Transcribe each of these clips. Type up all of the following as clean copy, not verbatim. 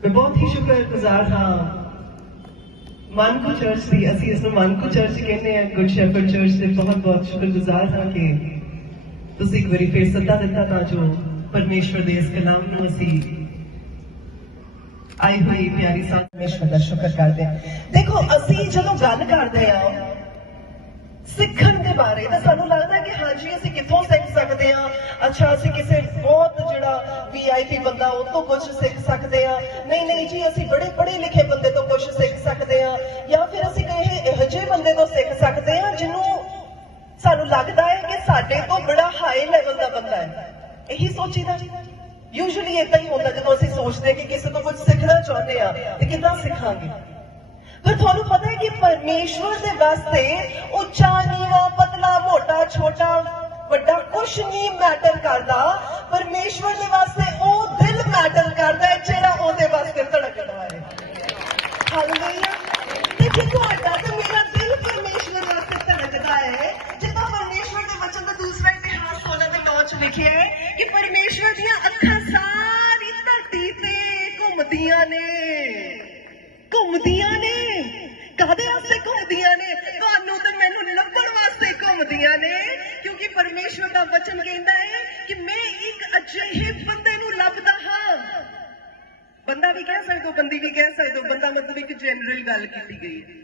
मैं बहुत ही शुक्रगुजार हाँ मानकू चर्च की असी इसमें मानकू चर्च कहने हैं गुड शेफर्ड चर्च से बहुत बहुत शुक्रगुजार हाँ कि तुसी एक बारी फिर सदा दिता था जो परमेश्वर दे इस कलाम नूं असी आई हुई प्यारी साथ परमेश्वर का शुक्र करते हैं। देखो असी जदों गल करते हैं सिखण के बारे तो सानू लगता है कि हाँ जी असी कितों सीख सकते हैं। अच्छा असी किसी बहुत जिहड़ा VIP बंदा उस तो कुछ सीख सकते हैं। नहीं नहीं जी असी बड़े पढ़े लिखे बंदे तो कुछ सीख सकते हैं या फिर असी कहे इहो जिहे बंदे तो सीख सकते हैं जिन्हों सानू लगता है कि साडे तो बड़ा हाई लैवल का बंदा है। यही सोचीदा यूजुअली इदा ही होता जो असी सोचते हैं कि किसी तो कुछ सीखना चाहते हैं तो कितना सीखांगे। पर थानू पता है कि परमेश्वर के वास्ते उच्चा नीवा पतला मोटा छोटा बड़ा कुछ नहीं मैटर करता। परमेश्वर के वास्ते वो दिल मैटर करता है जेड़ा ओदे वास्ते धड़कदा है। हालेलुया। ते जे तुहाडा ते मेरा दिल परमेश्वर वास्ते धड़कदा है जिदा परमेश्वर के वचन का दूसरा इतिहास 16 के 9 च लिखिया है कि परमेश्वर दी अखां सारी धरती ते घुमदियां ने कादे वास्ते घूमदियां ने तुहानू ते मैनू लभण वास्ते घूमदियां ने क्योंकि परमेश्वर का वचन कहता है कि मैं एक अजिहे बंदे नू लभदा हां। बंदा भी कह सकते हो बंदी भी कह सकते हो बंदा मतलब एक जनरल गल की गई है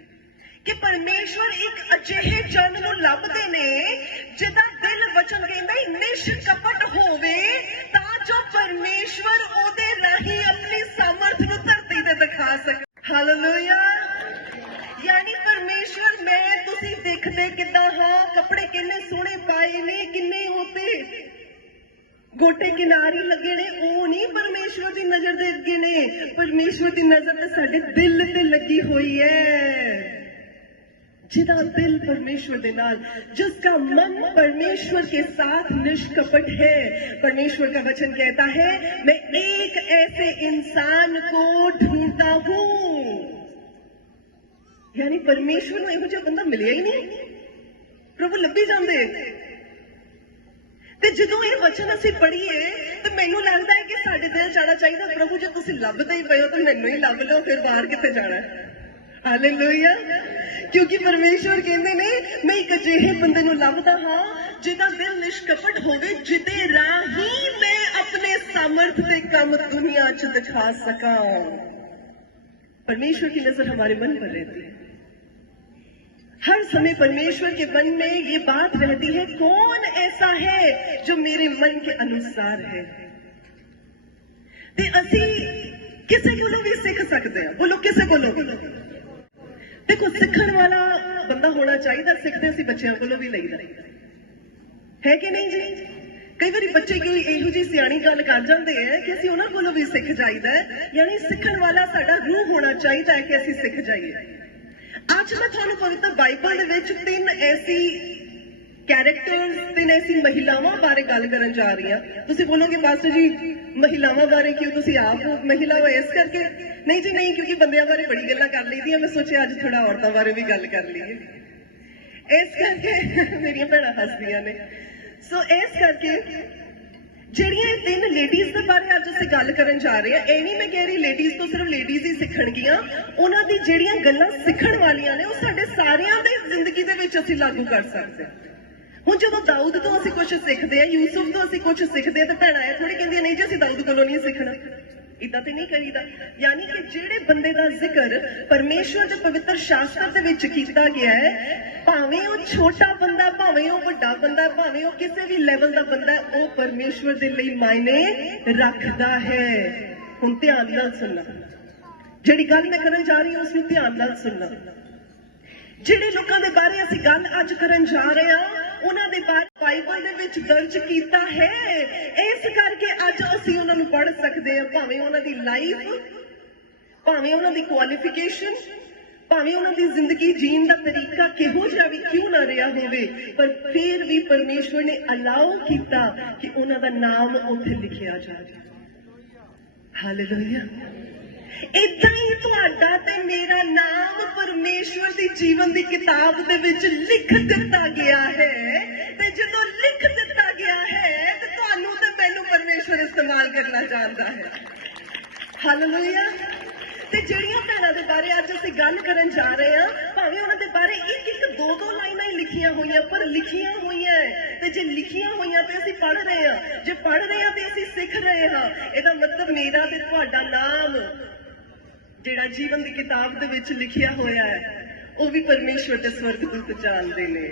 कि परमेश्वर एक अजिहे जन नू लभदे ने जिदा दिल वचन कहता है निष्कपट होवे तां जो परमेश्वर ओदे राही अपनी सामर्थ नू धरती ते दिखा सके। हालेलुया। यानी परमेश्वर मैं तुसी देखते किदा हाँ कपड़े किन्ने सोहने पाए ने किन्ने होते गोटे किनारी लगे ने वो नहीं परमेश्वर की नजर दे अगे ने। परमेश्वर की नजर ते साडे दिल ते लगी हुई है। जिदा दिल परमेश्वर के नाल जिसका मन परमेश्वर के साथ निष्कपट है। परमेश्वर का वचन कहता है मैं एक ऐसे इंसान को ढूंढता हूं। यानी परमेश्वर को इहो जिहा बंदा मिलिया ही नहीं प्रभु लभी जाते। ते जदों ये वचन असीं पढ़ीए तो मैनूं लगता है कि साडे दिल जाना चाहिए प्रभु जो तुसीं लभदे ही पए हो तो मैनूं ही लभ लो फिर बाहर कित्थे जाना। हालेलुया। क्योंकि परमेश्वर कहते ने मैं एक अजिहे बंदे नूं लभदा हां जिहदा दिल निष्कपट होवे जिहदे राही मैं अपने सामर्थ ते काम दुनिया च दिखा सकां। परमेश्वर की नजर हमारे मन पर रहती है। हर समय परमेश्वर के मन में ये बात रहती है कौन ऐसा है जो मेरे मन के अनुसार है। ते असी किसी को भी सीख सकते हैं। बोलो किसी को देखो सीखण वाला बंदा होना चाहिए। सीखते असी बच्चों को भी लईदा है कि नहीं जी। कई बार बच्चे कोई इहो जी सियाणी गल कर जाते हैं कि असी उन्हां कोलों भी सीख जाईदा है। यानी सीखण वाला साडा रूह होना चाहिए कि असी सीख जाइए। आज मैं तुहानू पवित्र बाइबल दे विच 3 ऐसी कैरेक्टर्स 3 ऐसी महिलावां बारे गल करन जा रही हां। तुसीं बोलोगे पास्टर जी महिलावां बारे क्यों तुसीं आप महिला हो इस करके। नहीं जी नहीं क्योंकि बंदियां बारे बड़ी गल्लां कर लईदियां मैं सोचा अज थोड़ा औरतां बारे भी गल कर लईए इस करके मेरियां भैणां हसदियां ने। सो इस करके ਜਿਹੜੀਆਂ 3 ਲੇਡੀਜ਼ ਦੇ ਬਾਰੇ ਅੱਜ ਅਸੀਂ ਗੱਲ ਕਰਨ ਜਾ ਰਹੇ ਹਾਂ। ਇਹ ਨਹੀਂ ਮੈਂ ਕਹਿ ਰਹੀ ਲੇਡੀਜ਼ ਤੋਂ ਸਿਰਫ ਲੇਡੀਜ਼ ਹੀ ਸਿੱਖਣਗੀਆਂ। ਉਹਨਾਂ ਦੀ ਜਿਹੜੀਆਂ ਗੱਲਾਂ ਸਿੱਖਣ ਵਾਲੀਆਂ ਨੇ ਉਹ ਸਾਡੇ ਸਾਰਿਆਂ ਦੀ ਜ਼ਿੰਦਗੀ ਦੇ ਵਿੱਚ ਅਸੀਂ ਲਾਗੂ ਕਰ ਸਕਦੇ ਹਾਂ। ਹੁਣ ਜਦੋਂ ਦਾਊਦ ਤੋਂ ਅਸੀਂ ਕੁਝ ਸਿੱਖਦੇ ਹਾਂ ਯੂਸੁਫ ਤੋਂ ਅਸੀਂ ਕੁਝ ਸਿੱਖਦੇ ਹਾਂ ਤਾਂ ਭੈਣਾਂ ਇਹ ਥੋੜੀ ਕਹਿੰਦੀਆਂ ਨਹੀਂ ਜੀ ਅਸੀਂ ਦਾਊਦ ਕੋਲੋਂ ਨਹੀਂ ਸਿੱਖਣਾ। इदा तो नहीं करीदा। यानी कि जेड़े बंदे का जिक्र परमेश्वर के पवित्र शास्त्र दे विच कीता गया है भावें वो छोटा बंदा भावें वो बड़ा बंदा भावें वो किसी भी लेवल का बंदा वो परमेश्वर के लिए मायने रखता है। हुण ध्यान नाल सुनना जिहड़ी गल मैं करन जा रही हूं उसनूं ध्यान नाल सुनना। जिहड़े लोकां दे बारे असीं गल अज करन जा रहे हां उन्हां दे बारे बाइबल दे विच दर्ज कीता है। इस करके अज असीं उन्हां नूं पढ़ सकदे हां भावें उन्हां दी लाइफ भावें उन्हां दी क्वालिफिकेशन भावें उन्हां दी जिंदगी जीण दा तरीका किहो जिहा भी क्यों ना रहा होवे पर फिर भी परमेश्वर ने अलाउ कीता कि उन्हां दा नाम उत्थे लिखिया जाए। हालेलुया। इदां ही तुहाडा ते मेरा नाम परमेश्वर दी जीवन दी किताब दे विच लिख दिता गया है ते जदों लिख दिता गया है ते तुहानू ते मैनू परमेश्वर इस्तेमाल करना चाहता है। ਹਾਲੇਲੂਇਆ। ਤੇ ਜਿਹੜੀਆਂ ਭੈਣਾਂ ਦੇ ਬਾਰੇ ਅੱਜ ਅਸੀਂ ਗੱਲ ਕਰਨ ਜਾ ਰਹੇ ਹਾਂ, ਭਾਵੇਂ ਉਹਨਾਂ ਦੇ ਬਾਰੇ ਇੱਕ ਇੱਕ ਦੋ ਦੋ ਲਾਈਨਾਂ ਹੀ ਲਿਖੀਆਂ ਹੋਈਆਂ, ਪਰ ਲਿਖੀਆਂ ਹੋਈਆਂ ਤੇ ਜੇ ਲਿਖੀਆਂ ਹੋਈਆਂ ਤੇ ਅਸੀਂ ਪੜ੍ਹ ਰਹੇ ਹਾਂ, ਜੇ ਪੜ੍ਹ ਰਹੇ ਹਾਂ ਤੇ ਅਸੀਂ ਸਿੱਖ ਰਹੇ ਹਾਂ। ਇਹਦਾ ਮਤਲਬ ਮੇਰਾ ਤੇ ਤੁਹਾਡਾ ਨਾਮ ਜਿਹੜਾ ਜੀਵਨ ਦੀ ਕਿਤਾਬ ਦੇ ਵਿੱਚ ਲਿਖਿਆ ਹੋਇਆ ਹੈ, ਉਹ ਵੀ ਪਰਮੇਸ਼ਵਰ ਦੇ ਸਵਰਗਦੂਤ ਜਾਣਦੇ ਨੇ।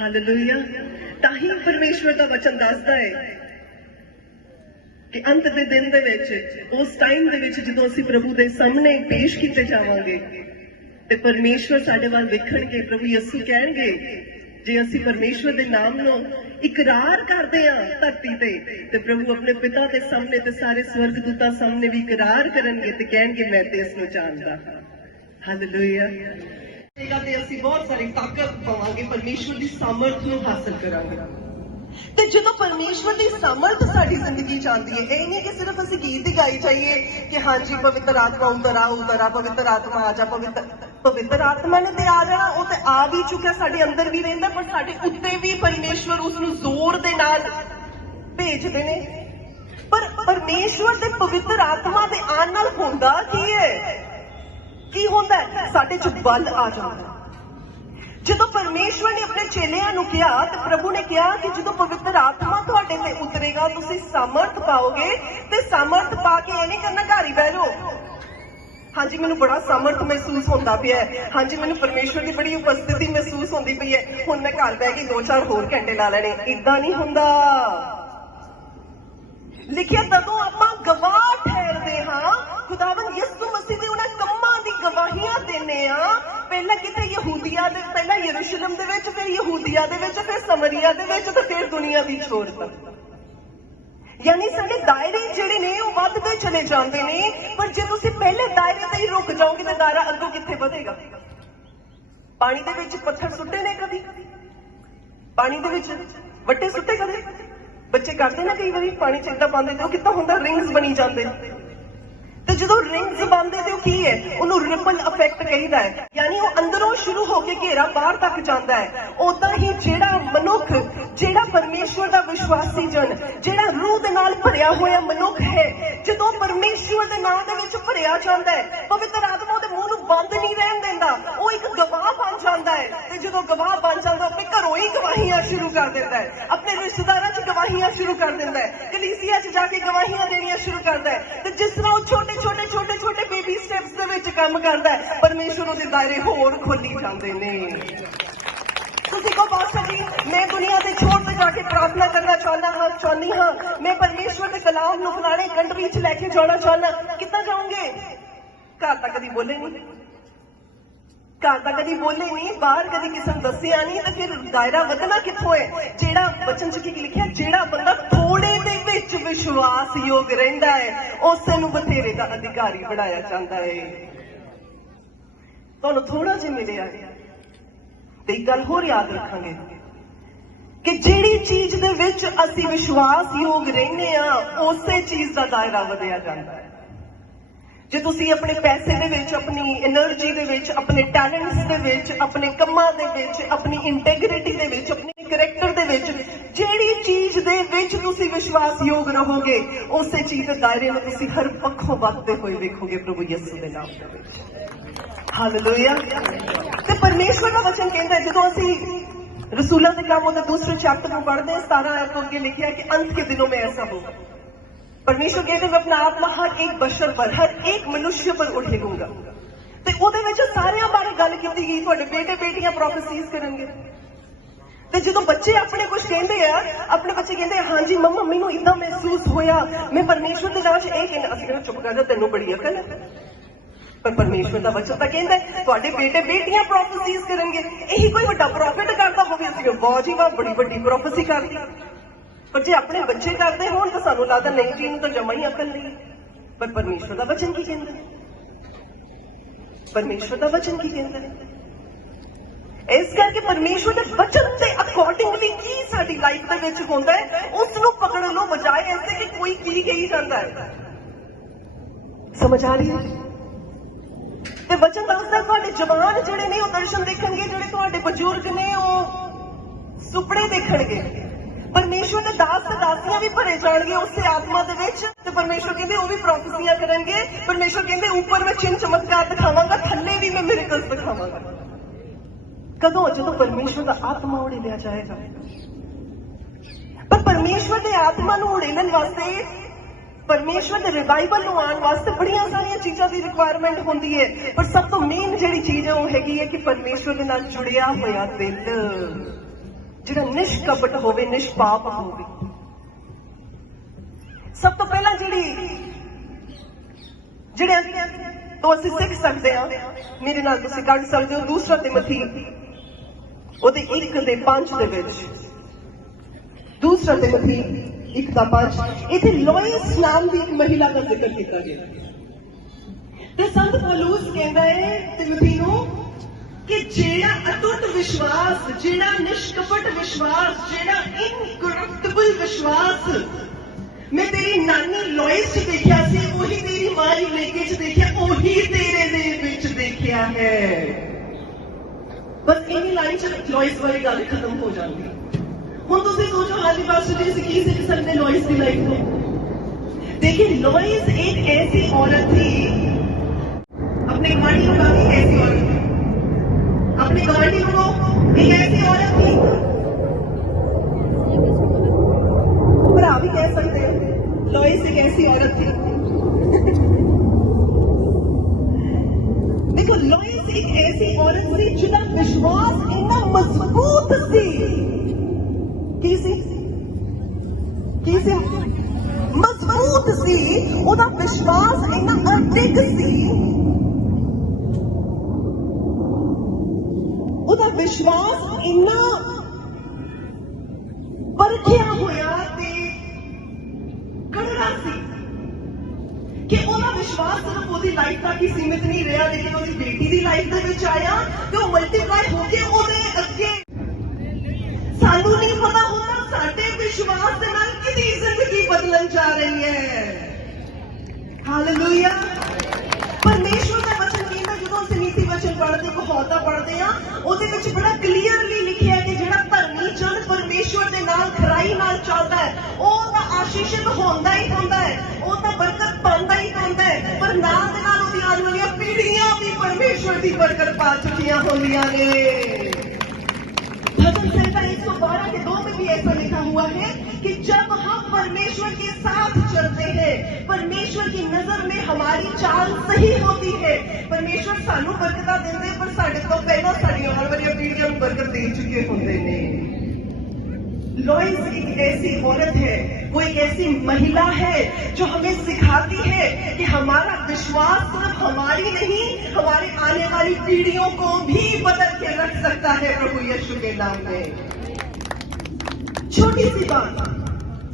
ਹਾਲੇਲੂਇਆ। ਤਾਂ ਹੀ ਪਰਮੇਸ਼ਵਰ ਦਾ ਵਚਨ ਦੱਸਦਾ ਹੈ ਕਿ ਅੰਤ ਦੇ ਦਿਨ ਦੇ ਵਿੱਚ, ਉਸ ਟਾਈਮ ਦੇ ਵਿੱਚ ਜਦੋਂ ਅਸੀਂ ਪ੍ਰਭੂ ਦੇ ਸਾਹਮਣੇ ਪੇਸ਼ ਕੀਤੇ ਜਾਵਾਂਗੇ ਤੇ ਪਰਮੇਸ਼ਵਰ ਸਾਡੇ ਵੱਲ ਵੇਖਣਗੇ, ਪ੍ਰਭੂ ਯਿਸੂ ਕਹਿਣਗੇ, ਜੇ ਅਸੀਂ ਪਰਮੇਸ਼ਵਰ ਦੇ ਨਾਮ ਨੂੰ ਇਕਰਾਰ ਕਰਦੇ ਹਾਂ ਧਰਤੀ ਤੇ ਪ੍ਰਭੂ ਆਪਣੇ ਪਿਤਾ ਦੇ ਸਾਹਮਣੇ ਤੇ ਸਾਰੇ ਸਵਰਗਦੂਤਾਂ ਸਾਹਮਣੇ ਵੀ ਇਕਰਾਰ ਕਰਨਗੇ ਤੇ ਕਹਿਣਗੇ ਮੈਂ ਤੇ ਇਸ ਨੂੰ ਜਾਣਦਾ ਹਾਂ। ਹਾਲੇਲੂਇਆ। ਤੇ ਅਸੀਂ ਬਹੁਤ ਸਾਰੀ ਤਾਕਤ ਪਾਵਾਂਗੇ, ਪਰਮੇਸ਼ਵਰ ਦੀ ਸਾਮਰਥ ਨੂੰ ਹਾਸਲ ਕਰਾਂਗੇ। ਤੇ ਜਦੋਂ ਪਰਮੇਸ਼ਵਰ ਦੀ ਸਾਮਰਥ ਸਾਡੀ ਜ਼ਿੰਦਗੀ ਚ ਆਉਂਦੀ ਹੈ, ਇਹ ਨਹੀਂ ਕਿ ਸਿਰਫ ਅਸੀਂ ਗੀਤ ਹੀ ਗਾਈ ਜਾਈਏ ਕਿ ਹਾਂਜੀ ਪਵਿੱਤਰ ਆਤਮਾ ਉਤਰਾ ਪਵਿੱਤਰ ਆਤਮਾ ਆ ਜਾ। ਪਵਿੱਤਰ ਆਤਮਾ ਨੇ ਤੇ ਆ ਜਾਣਾ, ਉਹ ਤੇ ਆ ਵੀ ਚੁੱਕਿਆ, ਸਾਡੇ ਅੰਦਰ ਵੀ ਰਹਿੰਦਾ, ਪਰ ਸਾਡੇ ਉੱਤੇ ਵੀ ਪਰਮੇਸ਼ਵਰ ਉਸ ਨੂੰ ਜ਼ੋਰ ਦੇ ਨਾਲ ਭੇਜਦੇ ਨੇ। ਪਰ ਪਰਮੇਸ਼ਵਰ ਦੇ ਪਵਿੱਤਰ ਆਤਮਾ ਦੇ ਆਉਣ ਨਾਲ ਹੁੰਦਾ ਕੀ ਹੈ? ਕੀ ਹੁੰਦਾ ਹੈ? ਸਾਡੇ ਚ ਬਲ ਆ ਜਾਂਦਾ। ਜਦੋਂ ਪਰਮੇਸ਼ਵਰ ਨੇ ਆਪਣੇ ਚੇਲਿਆਂ ਨੂੰ ਕਿਹਾ ਤੇ ਪ੍ਰਭੂ ਨੇ ਕਿਹਾ ਕਿ ਜਦੋਂ ਪਵਿੱਤਰ ਆਤਮਾ ਤੁਹਾਡੇ ਤੇ ਉਤਰੇਗਾ ਤੁਸੀਂ ਸਾਮਰਥ ਪਾਓਗੇ, ਤੇ ਸਾਮਰਥ ਪਾ ਕੇ ਇਹ ਨਹੀਂ ਕਰਨਾ ਘਰ ਹੀ ਬਹਿ ਜਾਓ, ਹਾਂਜੀ ਮੈਨੂੰ ਬੜਾ ਸਾਮਰਥ ਮਹਿਸੂਸ ਹੁੰਦਾ ਪਿਆ ਹੈ, ਹਾਂਜੀ ਮੈਨੂੰ ਪਰਮੇਸ਼ਵਰ ਦੀ ਬੜੀ ਉਪਸਥਿਤੀ ਮਹਿਸੂਸ ਹੁੰਦੀ ਪਈ ਹੈ, ਹੁਣ ਮੈਂ ਘਰ ਬਹਿ ਕੇ 2-4 ਹੋਰ ਘੰਟੇ ਲਾ ਲੈਣੇ। ਏਦਾਂ ਨਹੀਂ ਹੁੰਦਾ। ਲਿਖਿਆ ਤਦੋਂ ਆਪਾਂ ਗਵਾਹ ਠਹਿਰਦੇ ਹਾਂ, ਖੁਦਾਵੰਦ ਯਿਸੂ ਮਸੀਹ ਦੇ ਉਹਨਾਂ ਕੰਮਾਂ ਦੀ ਗਵਾਹੀਆਂ ਦਿੰਦੇ ਆ। ਪਹਿਲਾਂ ਕਿਤੇ ਯਹੂਦੀਆ ਦੇ, ਪਹਿਲਾਂ ਯਰੂਸ਼ਲਮ ਦੇ ਵਿੱਚ, ਫਿਰ ਯਹੂਦੀਆ ਦੇ ਵਿੱਚ, ਫਿਰ ਸਮਰੀਆ ਦੇ ਵਿੱਚ, ਤੇ ਫਿਰ ਦੁਨੀਆ ਦੀ ਛੋੜ ਤੱਕ। ਯਾਨੀ ਸਾਡੇ ਦਾਇਰੇ ਜਿਹੜੇ ਨੇ ਉਹ ਵੱਧਦੇ ਚਲੇ ਜਾਂਦੇ ਨੇ, ਪਰ ਜੇ ਤੁਸੀਂ ਪਹਿਲੇ ਦਾਇਰੇ ਤੇ ਹੀ ਰੁਕ ਜਾਓਗੇ ਤਾਂ ਦਾਇਰਾ ਅੱਗੋਂ ਕਿੱਥੇ ਵਧੇਗਾ? ਪਾਣੀ ਦੇ ਵਿੱਚ ਪੱਥਰ ਸੁੱਟੇ ਨੇ ਕਦੀ? ਪਾਣੀ ਦੇ ਵਿੱਚ ਵੱਟੇ ਸੁੱਟੇ ਕਦੇ? ਬੱਚੇ ਕਰਦੇ ਨਾ ਕਈ ਵਾਰੀ ਪਾਣੀ ਚ ਏਦਾਂ ਪਾਉਂਦੇ ਤੇ ਉਹ ਕਿੱਦਾਂ ਹੁੰਦਾ? ਰਿੰਗਸ ਬਣੀ ਜਾਂਦੇ। ਤੇ ਜਦੋਂ ਰਿੰਗਸ ਬਣਦੇ ਤੇ ਉਹ ਕੀ ਹੈ? ਉਹਨੂੰ ਰਿਪਲ ਇਫੈਕਟ ਕਹੀਦਾ ਹੈ, ਯਾਨੀ ਉਹ ਅੰਦਰੋਂ ਸ਼ੁਰੂ ਹੋ ਕੇ ਘੇਰਾ ਬਾਹਰ ਤੱਕ ਜਾਂਦਾ ਹੈ। ਉਦਾਂ ਹੀ ਜਿਹੜਾ ਮਨੁੱਖ, ਜਿਹੜਾ ਪਰਮੇਸ਼ਵਰ ਦਾ ਵਿਸ਼ਵਾਸੀ ਜਨ, ਜਿਹੜਾ ਰੂਹ ਦੇ ਨਾਲ ਭਰਿਆ ਹੋਇਆ ਮਨੁੱਖ ਹੈ, ਜਦੋਂ ਪਰਮੇਸ਼ਵਰ ਦੇ ਨਾਮ ਦੇ ਵਿੱਚ ਭਰਿਆ ਜਾਂਦਾ ਹੈ, ਪਵਿੱਤਰ ਆਤਮਾ ਉਹਦੇ ਮੂੰਹ ਨੂੰ ਬੰਦ ਨਹੀਂ ਰਹਿਣ ਦਿੰਦਾ, ਉਹ ਇੱਕ ਗਵਾਹ ਬਣ ਜਾਂਦਾ ਹੈ। ਤੇ ਜਦੋਂ ਗਵਾਹ ਬਣ ਜਾਂਦਾ, ਆਪਣੇ ਘਰੋਂ ਹੀ ਗਵਾਹੀਆਂ ਸ਼ੁਰੂ ਕਰ ਦਿੰਦਾ ਹੈ, ਆਪਣੇ ਰਿਸ਼ਤੇਦਾਰਾਂ 'ਚ ਗਵਾਹੀਆਂ ਸ਼ੁਰੂ ਕਰ ਦਿੰਦਾ ਹੈ, ਕਲੀਸਿਆ 'ਚ ਜਾ ਕੇ ਗਵਾਹੀਆਂ ਦੇਣੀਆਂ ਸ਼ੁਰੂ ਕਰਦਾ ਹੈ। ਤੇ ਜਿਸ ਤਰ੍ਹਾਂ ਉਹ ਛੋਟੇ ਬੇਬੀ ਸਟੈਪਸ ਦੇ ਵਿੱਚ ਕੰਮ ਕਰਦਾ ਹੈ, ਪਰਮੇਸ਼ਵਰ ਉਹਦੇ ਦਾਇਰੇ ਹੋਰ ਖੋਲੀ ਜਾਂਦੇ ਨੇ। ਤੁਸੀਂ ਕਹੋ ਪਾਸਟਰ ਜੀ ਮੈਂ ਦੁਨੀਆ ਦੇ ਛੋੜ ਤੇ ਜਾ ਕੇ ਪ੍ਰਾਰਥਨਾ ਕਰਨਾ ਚਾਹੁੰਦੀ ਹਾਂ, ਮੈਂ ਪਰਮੇਸ਼ਵਰ ਦੇ ਕਲਾਮ ਨੂੰ ਫਲਾਣੇ ਕੰਟਰੀ 'ਚ ਲੈ ਕੇ ਜਾਣਾ ਚਾਹੁੰਦਾ, ਕਿੱਦਾਂ ਜਾਓਗੇ? ਘਰ ਤਾਂ ਕਦੀ ਬੋਲੇ ਨਹੀਂ, ਘਰ ਤਾਂ ਕਦੀ ਬੋਲੇ ਨਹੀਂ, ਬਾਹਰ ਕਦੀ ਕਿਸੇ ਨੂੰ ਦੱਸਿਆ ਨਹੀਂ, ਤੇ ਫਿਰ ਦਾਇਰਾ ਵਧਣਾ ਕਿੱਥੋਂ ਹੈ? ਜਿਹੜਾ ਬਚਨ 'ਚ ਕੀ ਲਿਖਿਆ, ਜਿਹੜਾ ਬੰਦਾ ਥੋੜੇ ਦੇ ਵਿੱਚ ਵਿਸ਼ਵਾਸਯੋਗ ਰਹਿੰਦਾ ਹੈ ਉਸੇ ਨੂੰ ਬਥੇਰੇ ਦਾ ਅਧਿਕਾਰੀ ਬਣਾਇਆ ਜਾਂਦਾ ਹੈ। ਤੁਹਾਨੂੰ ਥੋੜਾ ਜਿਹਾ ਮਿਲਿਆ ਤੇ ਇੱਕ ਗੱਲ ਹੋਰ ਯਾਦ ਰੱਖਾਂਗੇ ਕਿ ਜਿਹੜੀ ਚੀਜ਼ ਦੇ ਵਿੱਚ ਅਸੀਂ ਵਿਸ਼ਵਾਸਯੋਗ ਰਹਿੰਦੇ ਆ, ਉਸੇ ਚੀਜ਼ ਦਾ ਦਾਇਰਾ ਵਧਿਆ ਜਾਂਦਾ ਹੈ। ਜੇ ਤੁਸੀਂ ਆਪਣੇ ਪੈਸੇ ਦੇ ਵਿੱਚ, ਆਪਣੀ એનર્ਜੀ ਦੇ ਵਿੱਚ, ਆਪਣੇ ਟੈਲੈਂਟਸ ਦੇ ਵਿੱਚ, ਆਪਣੇ ਕੰਮਾਂ ਦੇ ਵਿੱਚ, ਆਪਣੀ ਇੰਟੈਗ੍ਰਿਟੀ ਦੇ ਵਿੱਚ, ਆਪਣੇ ਕਰੈਕਟਰ ਦੇ ਵਿੱਚ, ਜਿਹੜੀ ਚੀਜ਼ ਦੇ ਵਿੱਚ ਤੁਸੀਂ ਵਿਸ਼ਵਾਸਯੋਗ ਰਹੋਗੇ, ਉਸੇ ਚੀਜ਼ ਦੇ ਦਾਇਰੇ ਨੂੰ ਤੁਸੀਂ ਹਰ ਪੱਖੋਂ ਵੱਧਦੇ ਹੋਏ ਵੇਖੋਗੇ ਪ੍ਰਭੂ ਯਿਸੂ ਦੇ ਨਾਮ ਦੇ ਵਿੱਚ। ਹਾਲੇਲੂਇਆ। ਤੇ ਪਰਮੇਸ਼ਵਰ ਦਾ ਵਚਨ ਕਹਿੰਦਾ, ਜਦੋਂ ਅਸੀਂ ਰਸੂਲਾਂ ਦੇ ਕੰਮ ਉਹਦੇ ਦੂਸਰੇ ਚੈਪਟਰ ਨੂੰ ਪੜ੍ਹਦੇ ਹਾਂ, 17 ਆਇਤ ਤੋਂ ਅੱਗੇ ਲਿਖਿਆ ਕਿ अंत के दिनों में ऐसा होगा, परमेश्वर कहते हैं अपना आत्मा हर एक बशर पर, हर एक मनुष्य पर उठेगा। ਤੇ ਉਹਦੇ ਵਿੱਚ ਸਾਰਿਆਂ ਬਾਰੇ ਗੱਲ ਕੀਤੀ ਗਈ, ਤੁਹਾਡੇ ਬੇਟੇ ਬੇਟੀਆਂ ਪ੍ਰੋਫੈਸੀਜ਼ ਕਰਨਗੇ। ਤੇ ਜਦੋਂ ਬੱਚੇ ਆਪਣੇ ਕੁਝ ਕਹਿੰਦੇ ਆ, ਆਪਣੇ ਬੱਚੇ ਕਹਿੰਦੇ ਹਾਂਜੀ ਮੰਮਾ ਮੈਨੂੰ ਇਦਾਂ ਮਹਿਸੂਸ ਹੋਇਆ, ਮੈਂ ਪਰਮੇਸ਼ਵਰ ਦੇ ਨਾਮ 'ਚ ਇਹ ਕਹਿੰਦਾ, ਅਸੀਂ ਕਹਿੰਦੇ ਚੁੱਪ ਕਰ ਜਾ, ਤੈਨੂੰ ਬੜੀ ਅਕਲ ਹੈ। ਪਰ ਪਰਮੇਸ਼ਵਰ ਦਾ ਵਚਨ ਤਾਂ ਕਹਿੰਦਾ ਤੁਹਾਡੇ ਬੇਟੇ ਬੇਟੀਆਂ ਪ੍ਰੋਫੈਸੀਜ਼ ਕਰਨਗੇ। ਇਹੀ ਕੋਈ ਵੱਡਾ ਪ੍ਰੋਫਿਟ ਕਰਦਾ ਹੋਵੇ, ਅਸੀਂ ਵਾਹ ਜੀ ਵਾਹ ਬੜੀ ਵੱਡੀ ਪ੍ਰੋਫੈਸੀ ਕਰਦੀ। ਪਰ ਜੇ ਆਪਣੇ ਬੱਚੇ ਕਰਦੇ ਹੋਣ ਤਾਂ ਸਾਨੂੰ ਲੱਗਦਾ ਨਹੀਂ ਜੀ, ਇਹਨੂੰ ਤਾਂ ਜਮਾ ਹੀ ਅਕਲ ਨਹੀਂ। ਪਰ ਪਰਮੇਸ਼ਵਰ ਦਾ ਵਚਨ ਕੀ ਕਹਿੰਦਾ? ਪਰਮੇਸ਼ਵਰ ਦਾ ਵਚਨ ਕੀ ਕਹਿੰਦਾ? ਇਸ ਕਰਕੇ ਪਰਮੇਸ਼ਵਰ ਦੇ ਵਚਨ ਦੇ ਅਕੋਰਡਿੰਗਲੀ ਕੀ ਸਾਡੀ ਲਾਈਫ ਦੇ ਵਿੱਚ ਹੁੰਦਾ ਹੈ, ਉਸ ਨੂੰ ਪਕੜਨ ਨੂੰ ਬਜਾਏ ਐਸੇ ਕਿ ਕੋਈ ਕੀ ਕਹੀ ਜਾਂਦਾ ਹੈ। ਸਮਝ ਆ ਰਹੀ ਹੈ? ਤੇ ਵਚਨ ਦੱਸਦਾ ਤੁਹਾਡੇ ਜਵਾਨ ਜਿਹੜੇ ਨੇ ਉਹ ਦਰਸ਼ਨ ਦੇਖਣਗੇ, ਜਿਹੜੇ ਤੁਹਾਡੇ ਬਜ਼ੁਰਗ ਨੇ ਉਹ ਸੁਪਨੇ ਦੇਖਣਗੇ। परमेश्वर ने दास ते दासियां भी भरे जाणगे उस आत्मा दे विच ते परमेश्वर कहंदे वो भी प्रोफेसियां करनगे। परमेश्वर कहंदे ऊपर मैं चिन्ह चमत्कार दिखावांगा, थल्ले भी मैं मिरेकल्स दिखावांगा। कदों? जदों परमेश्वर दा आत्मा उड़ेलिया जाएगा। पर परमेश्वर दे आत्मा नूं उड़ेलण वास्ते, परमेश्वर दे रिवाइवल नूं आउण वास्ते बड़ियां सारियां चीज़ां दी रिक्वायरमेंट होंदी है। पर सब तो मेन जिहड़ी चीज़ है वो हैगी है कि परमेश्वर दे नाल जुड़िया होया दिल, जिहड़ा निष्कपट होवे, निष्पाप होवे। सब तो पहला जिहड़े तो असीं सीख सकते हैं, मेरे नाल तुसीं कढ सकदे हो, दूसरा तिमोथी ਉਹਦੇ 1:5 ਦੇ ਵਿੱਚ, दूसरा तिमोथी 1:5 इत्थे लोइस नाम की एक महिला का जिक्र किया गया। तो संत पौलुस कहता है तिमोथी नूं कि जेड़ा अटुट विश्वास, जेड़ा निष्कपट विश्वास, जेड़ा इनकरप्टेबल विश्वास मैं तेरी नानी लोइस च देखिया सी, वही तेरी मां यूनीके च देखिया, वही तेरे दे विच देखिया है। बस इन्हीं लाइन च लॉइस वाली गल खत्म हो जाती। हुण तुसीं सोचो हाँ जी पास्टर जी असीं की सीख सकते लॉइस की लाइफ को। देखिए लॉइस एक ऐसी औरत थी, अपने गवांढी को कहा ऐसी औरत थी, अपने गवांढी को एक ऐसी औरत थी, भरा भी कह सकते हैं लॉइस एक ऐसी औरत थी। देखो लॉइस एक ऐसी औरत सी जिसका विश्वास इतना मजबूत सी, मजबूत सी, ओदा विश्वास इतना अडिग सी, ओदा विश्वास इतना परखिया होया ते कड़रा सी कि ओदा विश्वास सिर्फ ओदी लाइफ तक ही सीमित नहीं रहा, लेकिन ओदी बेटी दी लाइफ दे विच आया ते ओ मल्टीप्लाई होके ओदे अगे। सानू नहीं पता होता साडे विश्वास दे नाल किदी जिंदगी बदलन जा रही है। हालेलुया। परमेश्वर दा वचन कहंदा जदों असीं नीति वचन पढ़दे, कहावतां पढ़दे आ, ओदे विच बड़ा क्लीयरली लिखिया है कि जिहड़ा धर्मी जन परमेश्वर दे नाल खराई नाल चलदा है ओ तां आशीषित होंदा ही होंदा है, ओ तां बरकत पांदा ही पांदा है। पर नाल दे नाल ओदी आने वाली पीढ़ियां भी परमेश्वर दी बरकत पा चुकियां होंदियां ने। भजन संहिता 112 के 2 में भी ऐसा लिखा हुआ है कि जब हम परमेश्वर के साथ चलते हैं, परमेश्वर की नजर में हमारी चाल सही होती है। परमेश्वर सानू बरकत देंदे पर साडे तो पहला साडी आने वाली पीढ़ियां नूं बरकत दे चुके होंदे ने। लॉइस एक ऐसी औरत है, वो एक ऐसी महिला है जो हमें सिखाती है कि हमारा विश्वास सिर्फ हमारी नहीं, हमारे आने वाली पीढ़ियों को भी बदल के रख सकता है प्रभु यीशु के नाम में। छोटी सी बात,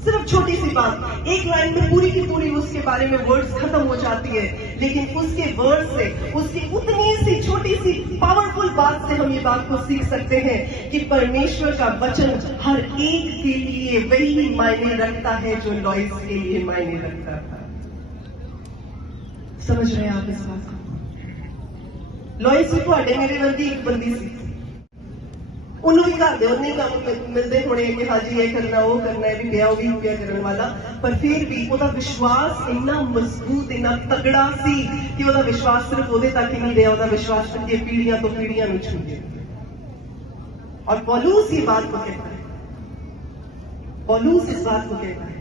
सिर्फ छोटी सी बात, एक लाइन में पूरी की पूरी उसके बारे में वर्ड्स खत्म हो जाती है, लेकिन उसके वर्ड से, उसकी उतनी सी छोटी सी पावरफुल बात से हम ये बात को सीख सकते हैं कि परमेश्वर का वचन हर एक के लिए वही मायने रखता है जो लॉइस के लिए मायने रखता था। समझ रहे हैं आप इस बात को? लॉइस भी तुहाडे मेरे वर्गी एक बंदी सी, उन्होंने भी घर दे उन्हें काम मिलते होने कि हाँ जी ये करना वो करना है, भी ब्याह भी रुपया करने वाला, पर फिर भी उसका विश्वास इतना मजबूत, इतना तगड़ा सी कि उसका विश्वास सिर्फ वो तक ही नहीं रहा, उसका विश्वास उसकी पीढ़ियां तो पीढ़ियां में छू गया। और पौलुस ये बात को कहता है, पौलुस इस बात को कहता है,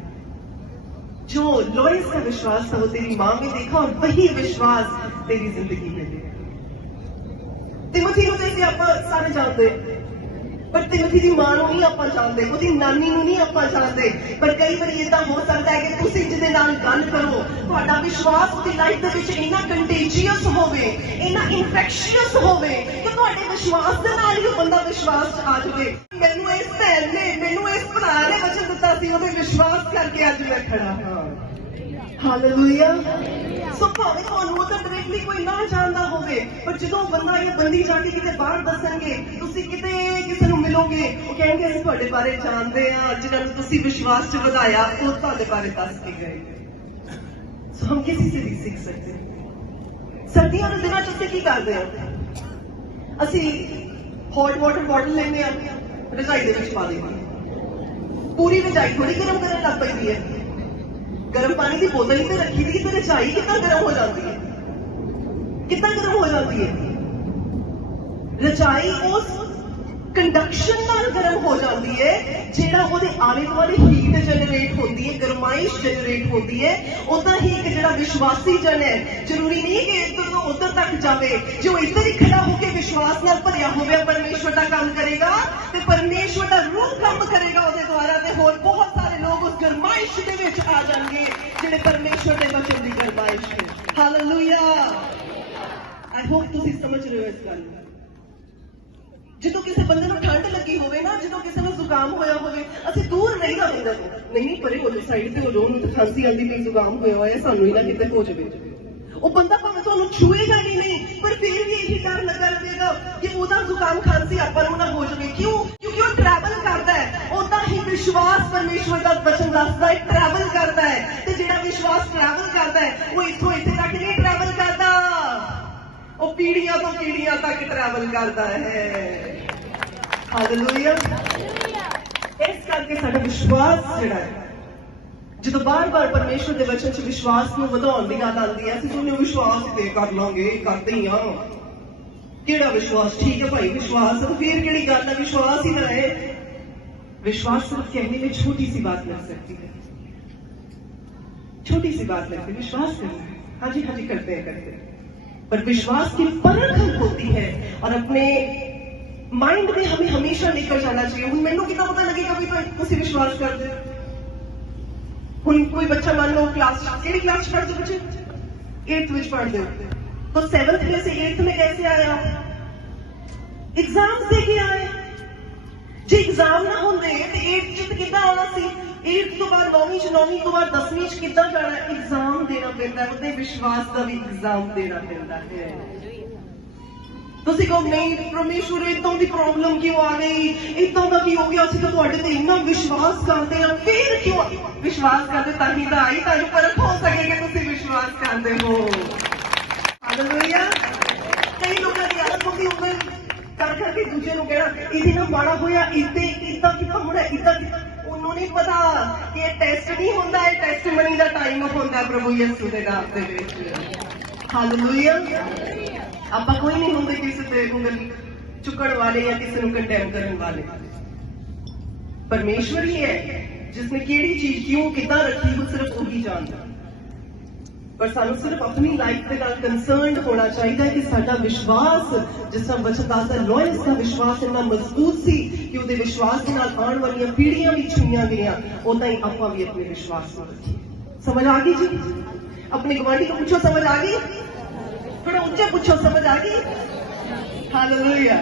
जो लॉइस का विश्वास था वो तेरी मां में देखा और वही विश्वास तेरी जिंदगी में देखा। तिमोथी को जैसे आप सारे जानते, पर तिमोथी की मां नहीं आप जानते, उसकी नानी नहीं आप जानते, पर कई बार इदा हो सकता है कि तुसी जिहदे नाल गल करो, तुहाडा विश्वास उसकी लाइफ दे विच इन्ना कंटेजियस होवे, इन्ना इन्फेक्शियस होवे कि तुहाडे विश्वास दे नाल ही बंदा विश्वास आ जाए। मैनू इस भैन ने, मैनू इस भरा ने वचन दिता सी, उहदे विश्वास करके अज मैं खड़ा हां। हालेलुया। सो भावें तुहानू तो डायरेक्टली कोई ना जानदा होवे, पर जदों बंदा या बंदी जाके किते बाहर दसणगे, तुसी किते किसे नू मिलोगे, वो कहेंगे असीं तुहाडे बारे जानदे आ, जिन्हां नू तुसी विश्वास च वधाया वो तुहाडे बारे दस के गए। सो हम किसी से भी सीख सकते हैं। सर्दियों के दिनों च असीं की करदे हां, असीं हॉट वाटर बॉटल लेने आ, रजाई दे विच पा देंगे, पूरी रजाई थोड़ी गर्म करने लग पैंदी है। गर्म पानी की बोतल ही तो रखी दी तो रजाई कितना गर्म हो जाती है, कितना गर्म हो जाती है। रजाई उस कंडक्शन नाल गर्म हो जाती है जेड़ा ओदे आले दुआले हीट जनरेट होती है, गरमाइश जनरेट होती है। उदा ही एक जेड़ा विश्वासी जन है, जरूरी नहीं कि इधर तो उधर तक जावे, जो इधर ही खड़ा होकर विश्वास नाल भरिया होवे परमेश्वर का काम करेगा ते परमेश्वर का रूह काम करेगा ओदे द्वारा, ते होर बहुत सारे लोग उस गरमाइश दे विच आ जाएंगे जेड़े परमेश्वर दे वचन दी गरमाइश है। हालेलुया। आई होप तुसीं समझ रहे हो इस गल नूं। ਜਦੋਂ ਕਿਸੇ ਬੰਦੇ ਨੂੰ ਠੰਡ ਲੱਗੀ ਹੋਵੇ ਨਾ, ਜਦੋਂ ਕਿਸੇ ਨੂੰ ਜ਼ੁਕਾਮ ਹੋਇਆ ਹੋਵੇ, ਅਸੀਂ ਦੂਰ ਰਹੀਦਾ ਬੰਦੇ ਤੋਂ, ਨਹੀਂ ਪਰੇ ਹੋ ਜਾ, ਸਾਈਡ ਤੇ ਹੋ ਜਾ, ਉਹਨੂੰ ਤਾਂ ਖਾਂਸੀ ਆਉਂਦੀ ਪਈ, ਜ਼ੁਕਾਮ ਹੋਇਆ ਹੋਇਆ, ਸਾਨੂੰ ਹੀ ਨਾ ਕਿਤੇ ਹੋ ਜਾਵੇ। ਉਹ ਬੰਦਾ ਭਾਵੇਂ ਤੁਹਾਨੂੰ ਛੂਏਗਾ ਵੀ ਨਹੀਂ, ਪਰ ਫਿਰ ਵੀ ਇਹੀ ਡਰ ਲੱਗਾ ਰਹੇਗਾ ਕਿ ਉਹਦਾ ਜ਼ੁਕਾਮ ਖਾਂਸੀ ਆਪਾਂ ਨੂੰ ਨਾ ਹੋ ਜਾਵੇ। ਕਿਉਂ? ਕਿਉਂਕਿ ਉਹ ਟਰੈਵਲ ਕਰਦਾ ਹੈ। ਉਦਾਂ ਹੀ ਵਿਸ਼ਵਾਸ ਪਰਮੇਸ਼ਵਰ ਦਾ ਵਚਨ ਦੱਸਦਾ ਹੈ ਟਰੈਵਲ ਕਰਦਾ ਹੈ, ਤੇ ਜਿਹੜਾ ਵਿਸ਼ਵਾਸ ਟਰੈਵਲ ਕਰਦਾ ਹੈ ਉਹ ਇੱਥੋਂ ਇੱਥੇ ਤੱਕ ਨਹੀਂ ਟਰੈਵਲ ਕਰਦਾ, ਉਹ ਪੀੜ੍ਹੀਆਂ ਤੋਂ ਪੀੜ੍ਹੀਆਂ ਤੱਕ ਟਰੈਵਲ ਕਰਦਾ ਹੈ। ਹਾਲੇਲੂਇਆ। ਇਸ ਕਰਕੇ ਸਾਡਾ ਵਿਸ਼ਵਾਸ ਜਿਹੜਾ ਹੈ, ਜਦੋਂ ਬਾਰ-ਬਾਰ ਪਰਮੇਸ਼ਵਰ ਦੇ ਵਚਨ 'ਚ ਵਿਸ਼ਵਾਸ ਨੂੰ ਵਧਾਉਣ ਦੀ ਗੱਲ ਆਉਂਦੀ ਹੈ, ਅਸੀਂ ਉਹਨੂੰ ਵਿਸ਼ਵਾਸ ਤੇ ਕਰ ਲਾਂਗੇ, ਕਰਦੇ ਹੀ ਆ। ਕਿਹੜਾ ਵਿਸ਼ਵਾਸ? ਠੀਕ ਹੈ ਭਾਈ ਵਿਸ਼ਵਾਸ, तो फिर ਕਿਹੜੀ ਗੱਲ ਹੈ, ਵਿਸ਼ਵਾਸ ही ना है। विश्वास सिर्फ कहने में छोटी सी बात लग सकती है, छोटी सी बात लगती है, विश्वास करना है, हाँ जी करते हैं, पर विश्वास की परख होती है और अपने माइंड में हमें हमेशा लेकर जाना चाहिए। हुण मैनूं कितना पता लगेगा भी तुसीं विश्वास करदे हो। हुण कोई बच्चा मान लो क्लास, केड़ी क्लास पढ़दे हो बच्चे? 8th विच पढ़दे हो, तो 7th में से 8th में कैसे आए आप? एग्जाम दे के आए। जे एग्जाम ना होंदे ते 8th च किद्दां आना सी? 8th तो बाद 9वीं च, 9वीं तो बाद 10वीं च किद्दां जाना? एग्जाम देना पैंदा है, उहदे विश्वास का भी एग्जाम देना पैंदा है। ਤੁਸੀਂ ਕਹੋ ਨਹੀਂ ਪਰਮੇਸ਼ਵਰ ਇਦਾਂ ਦੀ ਪ੍ਰੋਬਲਮ ਕਿਉਂ ਆ ਗਈ, ਇਦਾਂ ਦਾ ਕੀ ਹੋ ਗਿਆ, ਅਸੀਂ ਤਾਂ ਤੁਹਾਡੇ ਤੇ ਇੰਨਾ ਵਿਸ਼ਵਾਸ ਕਰਦੇ ਹਾਂ, ਫਿਰ ਕਿਉਂ ਵਿਸ਼ਵਾਸ ਕਰਦੇ? ਤਾਂ ਹੀ ਤਾਂ ਆਈ, ਤੁਹਾਨੂੰ ਪਰਖ ਹੋ ਸਕੇ ਕਿ ਤੁਸੀਂ ਵਿਸ਼ਵਾਸ ਕਰਦੇ ਹੋ। ਹਾਲੇਲੂਇਆ। ਕਈ ਲੋਕਾਂ ਦੀ ਆਦਤ ਹੁੰਦੀ ਉਮਰ ਕਰ ਕਰਕੇ ਦੂਜੇ ਨੂੰ ਕਹਿਣਾ ਇਹਦੇ ਨਾਲ ਮਾੜਾ ਹੋਇਆ, ਇਦਾਂ ਕਿੱਦਾਂ ਹੋਣਾ, ਇਦਾਂ ਉਹਨੂੰ ਨਹੀਂ ਪਤਾ ਕਿ ਇਹ ਟੈਸਟ ਨਹੀਂ ਹੁੰਦਾ, ਇਹ ਟੈਸਟਮਨੀ ਦਾ ਟਾਈਮ ਹੁੰਦਾ ਪ੍ਰਭੂ ਯਿਸੂ ਦੇ ਨਾਮ ਦੇ ਵਿੱਚ। ਹਾਲੇਲੂਇਆ। ਆਪਾਂ ਕੋਈ ਨਹੀਂ ਹੁੰਦੇ ਕਿਸੇ ਤੇ ਉਂਗਲ ਚੁੱਕਣ ਵਾਲੇ ਜਾਂ ਕਿਸੇ ਨੂੰ ਕੰਡੈਮ ਕਰਨ ਵਾਲੇ। ਪਰਮੇਸ਼ਵਰ ਹੀ ਹੈ ਜਿਸਨੇ ਕਿਹੜੀ ਚੀਜ਼ ਕਿਉਂ ਕਿੱਦਾਂ ਰੱਖੀ ਉਹ ਸਿਰਫ ਉਹੀ ਜਾਣਦਾ। ਪਰ ਸਾਨੂੰ ਸਿਰਫ ਆਪਣੀ ਲਾਈਫ ਦੇ ਨਾਲ ਕੰਸਰਨਡ ਹੋਣਾ ਚਾਹੀਦਾ ਹੈ ਕਿ ਸਾਡਾ ਵਿਸ਼ਵਾਸ, ਜਿਸ ਤਰ੍ਹਾਂ ਵਚਨ ਦੱਸਦਾ ਲੋਇਸ ਦਾ ਵਿਸ਼ਵਾਸ ਇੰਨਾ ਮਜ਼ਬੂਤ ਸੀ ਕਿ ਉਹਦੇ ਵਿਸ਼ਵਾਸ ਦੇ ਨਾਲ ਆਉਣ ਵਾਲੀਆਂ ਪੀੜ੍ਹੀਆਂ ਵੀ ਛੂਈਆਂ ਗਈਆਂ, ਉਦਾਂ ਹੀ ਆਪਾਂ ਵੀ ਆਪਣੇ ਵਿਸ਼ਵਾਸ ਨੂੰ ਰੱਖੀਏ। ਸਮਝ ਆ ਗਈ ਜੀ? ਆਪਣੇ ਗਵਾਂਢੀ ਨੂੰ ਪੁੱਛੋ ਸਮਝ ਆ ਗਈ? थोड़ा ऊंचे पूछो समझ आ गई? हालेलुया।